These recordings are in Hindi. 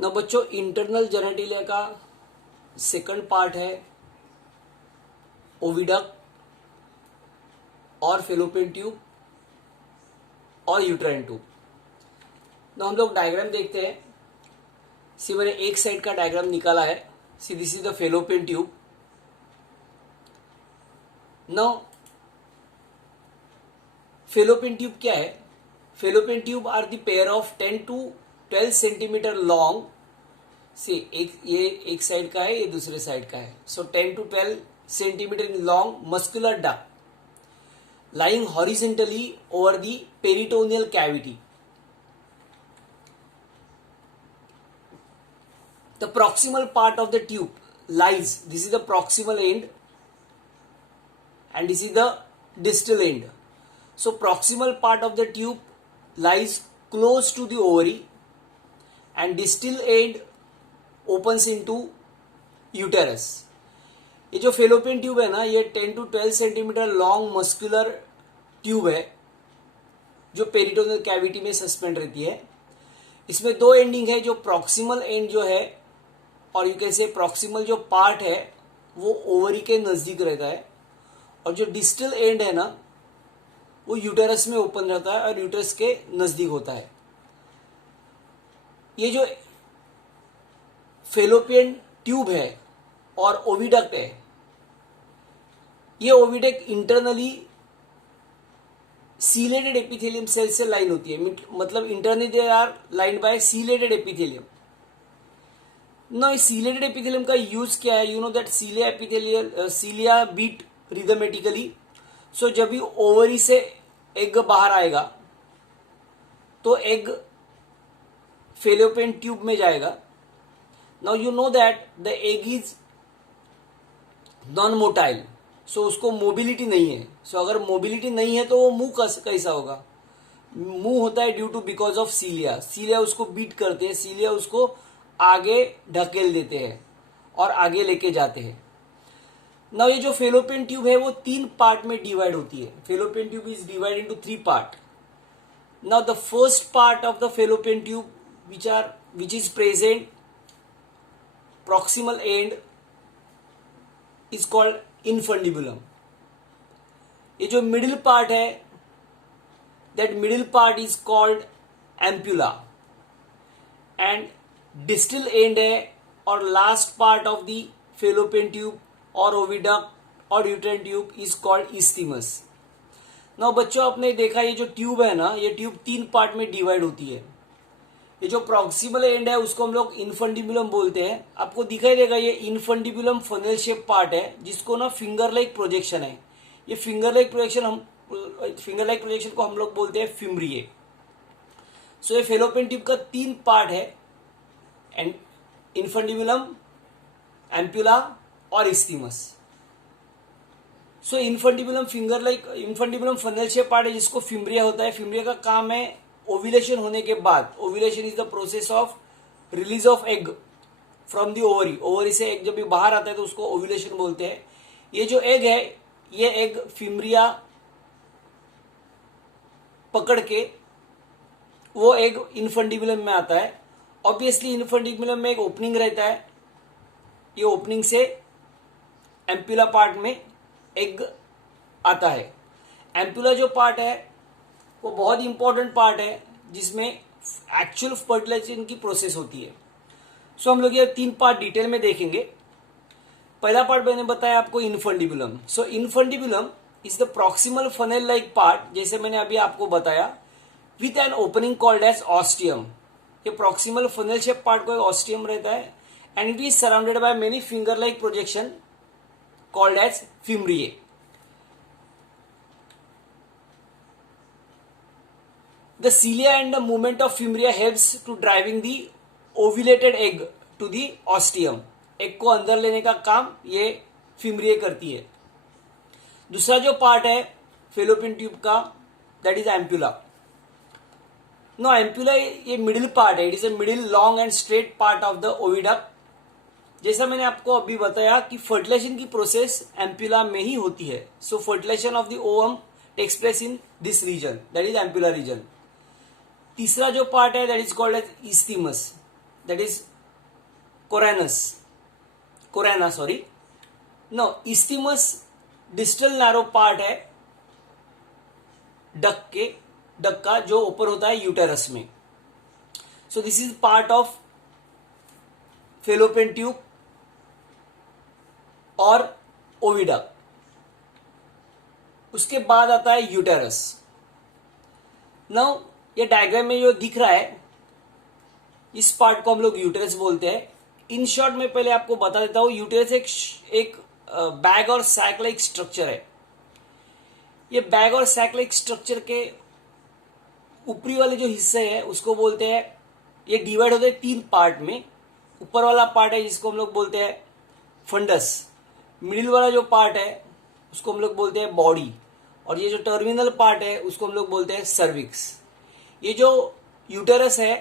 ना बच्चों, इंटरनल जेनेटिलिया का सेकंड पार्ट है ओविडक्ट और फेलोपियन ट्यूब और यूट्राइन ट्यूब। तो हम लोग डायग्राम देखते हैं। सी मैंने एक साइड का डायग्राम निकाला है। See this is the fallopian tube. Now fallopian tube क्या है? Fallopian tube are the pair of 10 to 12 centimetre long. See ये एक साइड का है, ये दूसरे साइड का है। सो 10 to 12 centimetre in long muscular duct lying horizontally over the peritoneal cavity. The proximal part of the tube lies, this is the proximal end and this is the distal end. So proximal part of the tube lies close to the ovary and distal end opens into uterus. ये जो फेलोपियन ट्यूब है ना, ये 10 to 12 centimetre long muscular tube है जो पेरिटोनियल कैविटी में सस्पेंड रहती है। इसमें दो एंडिंग है। जो प्रॉक्सिमल एंड जो है, और यू कैन से प्रॉक्सिमल जो पार्ट है वो ओवरी के नजदीक रहता है, और जो डिस्टल एंड है ना वो यूटेरस में ओपन रहता है और यूटेरस के नजदीक होता है। ये जो फेलोपियन ट्यूब है और ओविडक्ट है, ये oviduct internally ciliated epithelium cell से लाइन होती है। मतलब internally they are lined by ciliated epithelium. ना इस सीलेटेड एपिथेलियम का यूज क्या है? You know that cilia beat rhythmically. So जब भी ओवरी से एग बाहर आएगा तो एग फेलोपियन ट्यूब में जाएगा। Now you know that the egg is non motile, so उसको मोबिलिटी नहीं है। सो अगर मोबिलिटी नहीं है तो वो मुंह कैसा होगा? मुंह होता है due to because of cilia. Cilia उसको बीट करते हैं, सीलिया उसको आगे ढकेल देते हैं और आगे लेके जाते हैं। ना ये जो फेलोपियन ट्यूब है वो 3 पार्ट में डिवाइड होती है। Fallopian tube is divide into 3 part. Now the first part of the fallopian tube which is present proximal end is called infundibulum. ये जो मिडिल पार्ट है, that middle part is called ampulla, and distal end है और last part of the fallopian tube और ओविडक्ट और uterine tube is called isthmus. Now बच्चों, आपने देखा ये जो ट्यूब है ना, ये ट्यूब 3 पार्ट में डिवाइड होती है। ये जो प्रॉक्सिमल एंड है उसको हम लोग इनफंडिबुलम बोलते हैं। आपको दिखाई देगा ये इनफंडिबुलम फनल शेप पार्ट है जिसको ना फिंगर लाइक प्रोजेक्शन है। ये फिंगर लाइक प्रोजेक्शन को हम लोग बोलते हैं फिम्ब्रिए। सो ये फेलोपियन ट्यूब का 3 पार्ट है, एंड इनफंडिबुलम, एम्पुला और isthmus. सो इनफंडिबुलम फनल शेप पार्ट है जिसको फिम्ब्रिया होता है। फिम्ब्रिया का काम है ओव्यूलेशन होने के बाद, ovulation is the process of release of egg from the ovary. Ovary से एग जब भी बाहर आता है तो उसको ओव्यूलेशन बोलते हैं। ये जो एग है, ये एग फिम्ब्रिया पकड़ के वो एग इनफंडिबुलम में आता है। ऑब्वियसली इनफंडिबुलम में एक ओपनिंग रहता है, ये ओपनिंग से एम्पुला पार्ट में एग आता है। एम्पुला जो पार्ट है वो बहुत इंपॉर्टेंट पार्ट है जिसमें एक्चुअल फर्टिलाइजेशन की प्रोसेस होती है। सो हम लोग ये 3 पार्ट डिटेल में देखेंगे। पहला पार्ट मैंने बताया आपको infundibulum. So infundibulum is the proximal funnel like part, जैसे मैंने अभी आपको बताया, with an opening called as ostium. ये प्रॉक्सिमल फनेल शेप पार्ट को ऑस्टियम रहता है, and it is surrounded by many finger like projection called as fimbriae. The cilia and the movement of fimbria helps to driving the ovulated egg to the ostium. Egg को अंदर लेने का काम ये फिम्ब्रिया करती है। दूसरा जो पार्ट है फेलोपियन ट्यूब का, that is ampulla. No, ampulla ये मिडिल पार्ट है। It is a middle long and straight part of the oviduct. जैसा मैंने आपको अभी बताया कि फर्टिलाइजेशन की प्रोसेस एम्पुला में ही होती है। So fertilization of the ovum takes place in this region, that is ampulla region. तीसरा जो पार्ट है that is called as isthmus. that is corona sorry. Now isthmus distal narrow part है डक का जो ऊपर होता है यूटेरस में. So this is part of fallopian tube और ओविडक्ट. उसके बाद आता है यूटेरस. नाउ ये डायग्राम में जो दिख रहा है इस पार्ट को हम लोग यूटेरस बोलते हैं. इन शॉर्ट में पहले आपको बता देता हूं, यूटेरस एक बैग और सैक लाइक स्ट्रक्चर है. ये बैग और सैक लाइक स्ट्रक्चर के ऊपरी वाले जो हिस्से हैं उसको बोलते हैं, ये डिवाइड होते हैं 3 पार्ट में. ऊपर वाला पार्ट है जिसको हम लोग बोलते हैं फंडस. मिडिल वाला जो पार्ट है उसको हम लोग बोलते हैं बॉडी. और ये जो टर्मिनल पार्ट है उसको हम लोग बोलते हैं सर्विक्स. ये जो यूटेरस है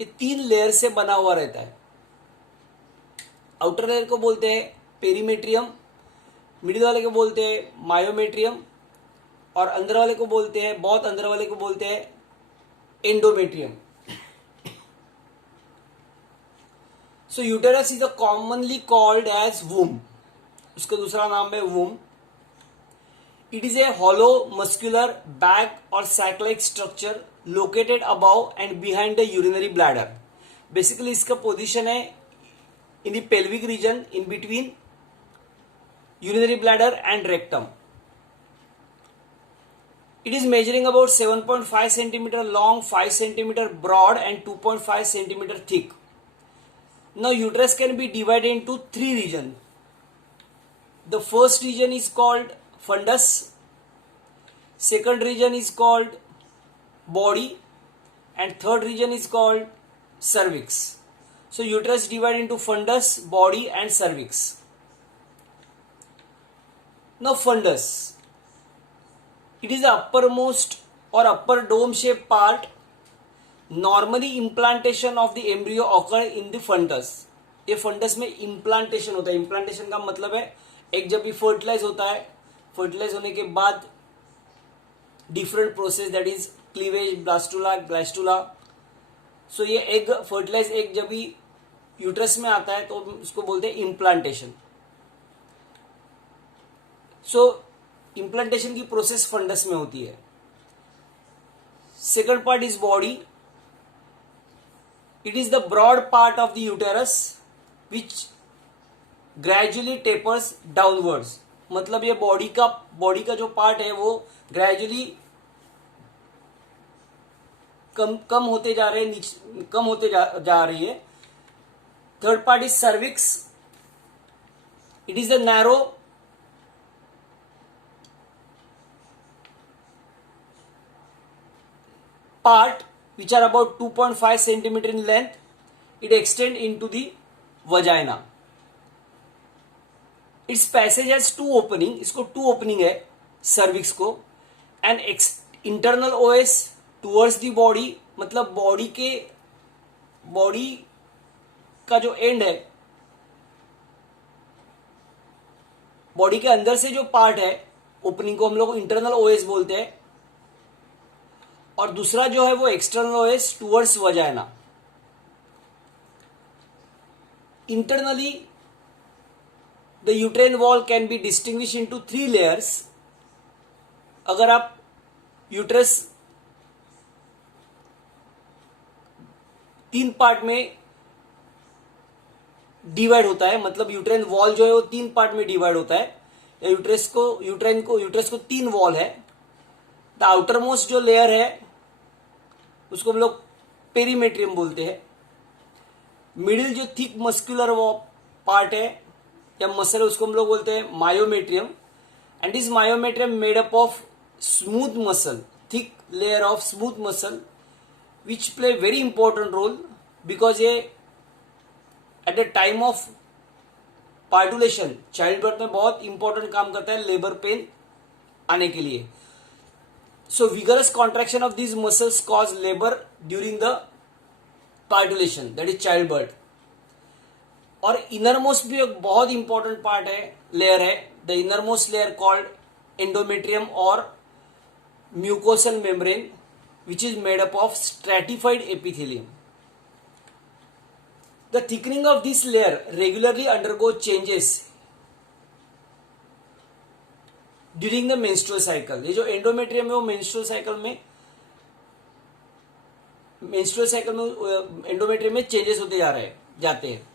ये 3 लेयर से बना हुआ रहता है. आउटर लेयर को बोलते हैं पेरीमेट्रियम, मिडिल वाले को बोलते हैं मायोमेट्रियम और अंदर वाले को बोलते हैं, बहुत अंदर वाले को बोलते हैं endometrium. So uterus is commonly called as womb. उसका दूसरा नाम है womb. It is a hollow muscular bag और sac like structure located above and behind the urinary bladder. Basically इसका पोजीशन है in the pelvic region in between urinary bladder and rectum. It is measuring about 7.5 centimeter long, 5 centimeter broad and 2.5 centimeter thick. Now uterus can be divided into 3 regions. The first region is called fundus, second region is called body and third region is called cervix. So uterus divided into fundus, body and cervix. Now fundus, it is the uppermost or upper dome shaped part. Normally implantation of the embryo occur in the fundus. ये फंडस में इम्प्लांटेशन होता है. इम्प्लांटेशन का मतलब है एक जब ये फर्टिलाइज होता है, फर्टिलाइज होने के बाद different process that is cleavage, blastula, gastrula. So ये एग फर्टिलाइज एग जब भी यूट्रस में आता है तो उसको बोलते हैं इम्प्लांटेशन. सो इम्प्लांटेशन की प्रोसेस फंडस में होती है. Second part is body. It is the broad part of the uterus which gradually tapers downwards. मतलब ये बॉडी का जो पार्ट है वो ग्रेजुअली कम होते जा रहे हैं, कम होते जा रही है. Third part is cervix. It is the narrow part which are about 2.5 centimeter in length. It extend into the vagina. Its passage has 2 opening. इसको 2 opening है cervix को. And internal OS towards the body, मतलब बॉडी का जो एंड है, बॉडी के अंदर से जो पार्ट है ओपनिंग को हम लोग इंटरनल ओएस बोलते हैं. और दूसरा जो है वो external OS towards vagina. Internally the यूट्रेन wall can be distinguish into 3 layers. अगर आप यूट्रस 3 पार्ट में डिवाइड होता है, मतलब यूट्रेन वॉल जो है वो 3 पार्ट में डिवाइड होता है. यूट्रस को 3 वॉल है. द आउटर मोस्ट जो लेयर है उसको हम लोग पेरीमेट्रियम बोलते हैं. मिडिल जो थिक मस्कुलर वो पार्ट है या मसल है उसको हम लोग बोलते हैं myometrium. And this myometrium made up of smooth muscle, thick layer of smooth muscle which play very important role because ये at the time of parturition child birth में बहुत इंपॉर्टेंट काम करता है लेबर पेन आने के लिए. So vigorous contraction of these muscles cause labor during the partulation, that is childbirth. और इनरमोस्ट भी एक बहुत इंपॉर्टेंट पार्ट है, लेयर है. The innermost layer called endometrium और mucosal membrane which is made up of stratified epithelium. The thickening of this layer regularly undergoes changes during the menstrual cycle. ये जो एंडोमेट्रियम है वो मेंस्ट्रुअल साइकिल में एंडोमेट्रियम में चेंजेस होते जाते हैं.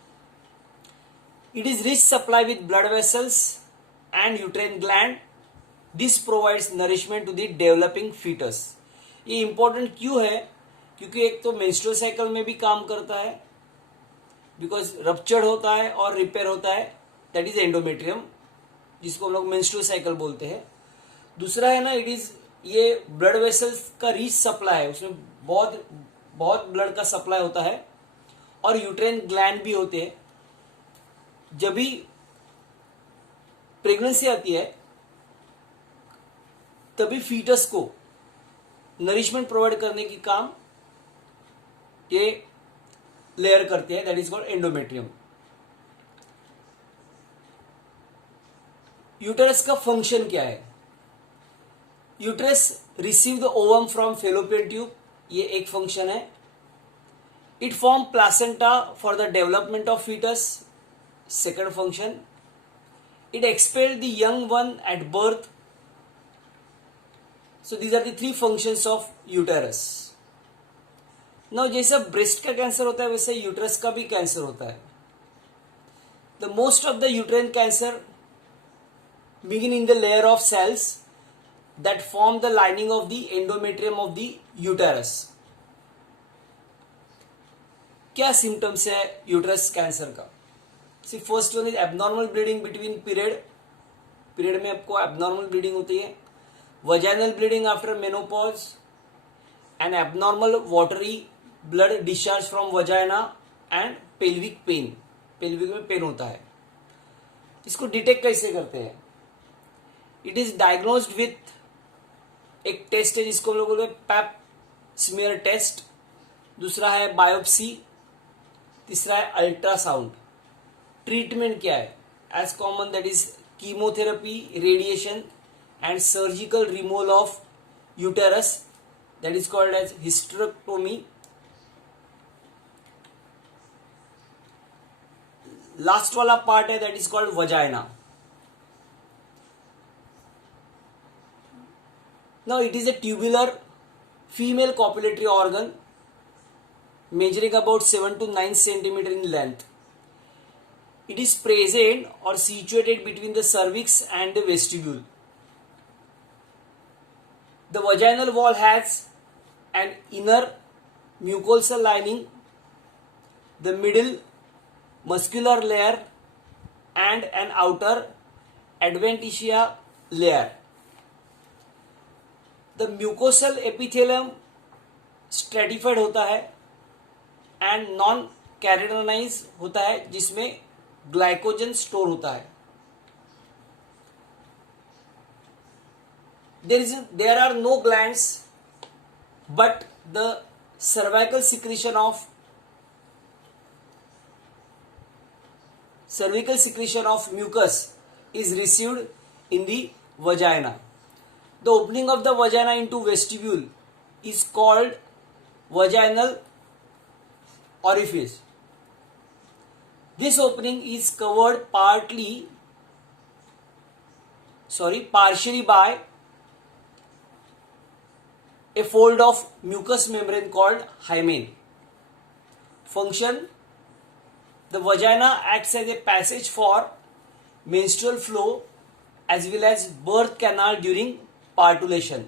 It is rich supply with blood vessels and uterine gland. This provides nourishment to the developing foetus. ये इंपॉर्टेंट क्यों है? क्योंकि एक तो मेंस्ट्रुअल साइकिल में भी काम करता है, बिकॉज रप्चर्ड होता है और रिपेयर होता है, दैट इज एंडोमेट्रियम, जिसको हम लोग मेंस्ट्रुअल साइकिल बोलते हैं. दूसरा है ना, इट इज ये ब्लड वेसल्स का रिच सप्लाई है, उसमें बहुत बहुत ब्लड का सप्लाई होता है, और यूट्राइन ग्लैंड भी होते हैं. जब भी प्रेगनेंसी आती है तभी फीटस को नरिशमेंट प्रोवाइड करने की काम ये लेयर करते हैं, that is called endometrium. Uterus का फंक्शन क्या है? Uterus receive the ovum from fallopian tube, ये एक फंक्शन है. It form placenta for the development of foetus, second function. It expel the young one at birth. So these are the three functions of uterus. Now जैसा ब्रेस्ट का कैंसर होता है वैसे यूटेरस का भी कैंसर होता है. The most of the uterine cancer begin in the layer of cells that form the lining of the endometrium of the uterus. क्या सिम्टम्स है यूटरस कैंसर का? See first one is abnormal bleeding between period में आपको एबनॉर्मल ब्लीडिंग होती है. Vaginal bleeding after menopause and abnormal watery blood discharge from vagina and pelvic pain. Pelvic में पेन होता है. इसको डिटेक्ट कैसे करते हैं? इट इज डायग्नोज्ड विथ एक टेस्ट है जिसको हम लोग बोलते हैं पैप स्मीयर टेस्ट. दूसरा है बायोप्सी. तीसरा है अल्ट्रासाउंड. ट्रीटमेंट क्या है? As common that is chemotherapy, radiation and surgical removal of uterus, that is called as hysterectomy. Last वाला पार्ट है that is called vagina. Now it is a tubular female copulatory organ measuring about 7 to 9 centimeter in length. It is present or situated between the cervix and the vestibule. The vaginal wall has an inner mucosal lining, the middle muscular layer and an outer adventitia layer. The mucosal epithelium stratified होता है एंड नॉन कैरेटनाइज होता है, जिसमें ग्लाइकोजन स्टोर होता है. There are no glands but the cervical secretion of mucus is received in the vagina. The opening of the vagina into vestibule is called vaginal orifice. This opening is covered partially by a fold of mucous membrane called hymen. Function: the vagina acts as a passage for menstrual flow as well as birth canal during partulation.